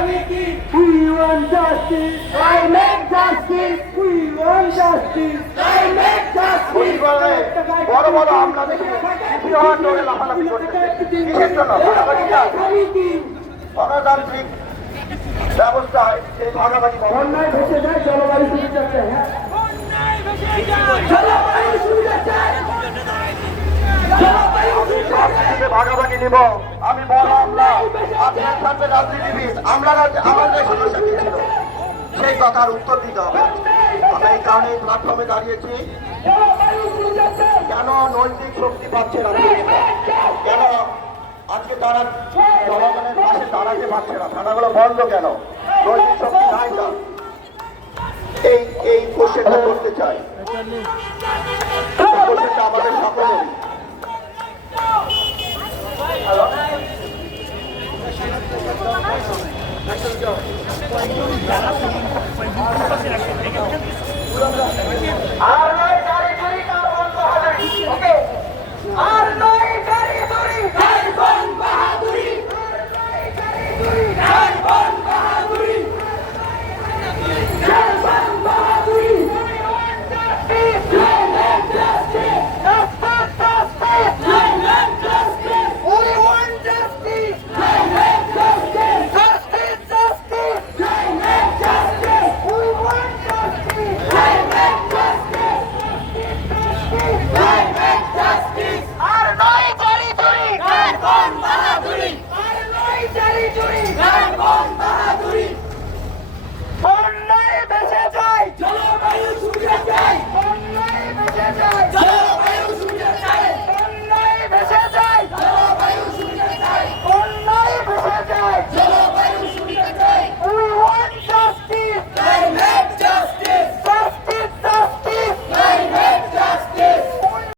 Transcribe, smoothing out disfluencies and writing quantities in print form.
We want justice. Climate justice. We want justice. Climate justice. বড় বড় আমরা দেখি লাফালাফি করতেছে কিসের জন্য? গণতান্ত্রিক ব্যবস্থায় এই ভাগাভাগি অন্যায় ভেসে যায়, জলবায়ু সুবিধা চাই। হ্যাঁ, জলবায়ু সুবিধা চাই। ভাগাভাগি নিব। আমি বললাম না আপনার সাথে রাজনীতিবিদ, আমরা আমাদের সমস্যা কি ছিল সেই কথার উত্তর দিতে হবে। আমি এই কারণে প্ল্যাটফর্মে দাঁড়িয়েছি। কেন নৈতিক শক্তি পাচ্ছে না, কেন আজকে তারা জনগণের পাশে দাঁড়াতে পারছে না, থানাগুলো বন্ধ কেন, নৈতিক শক্তি নাই না? এই কোশ্চেনটা করতে চাই। কোশ্চেনটা আমাদের সকলের। হ্যালো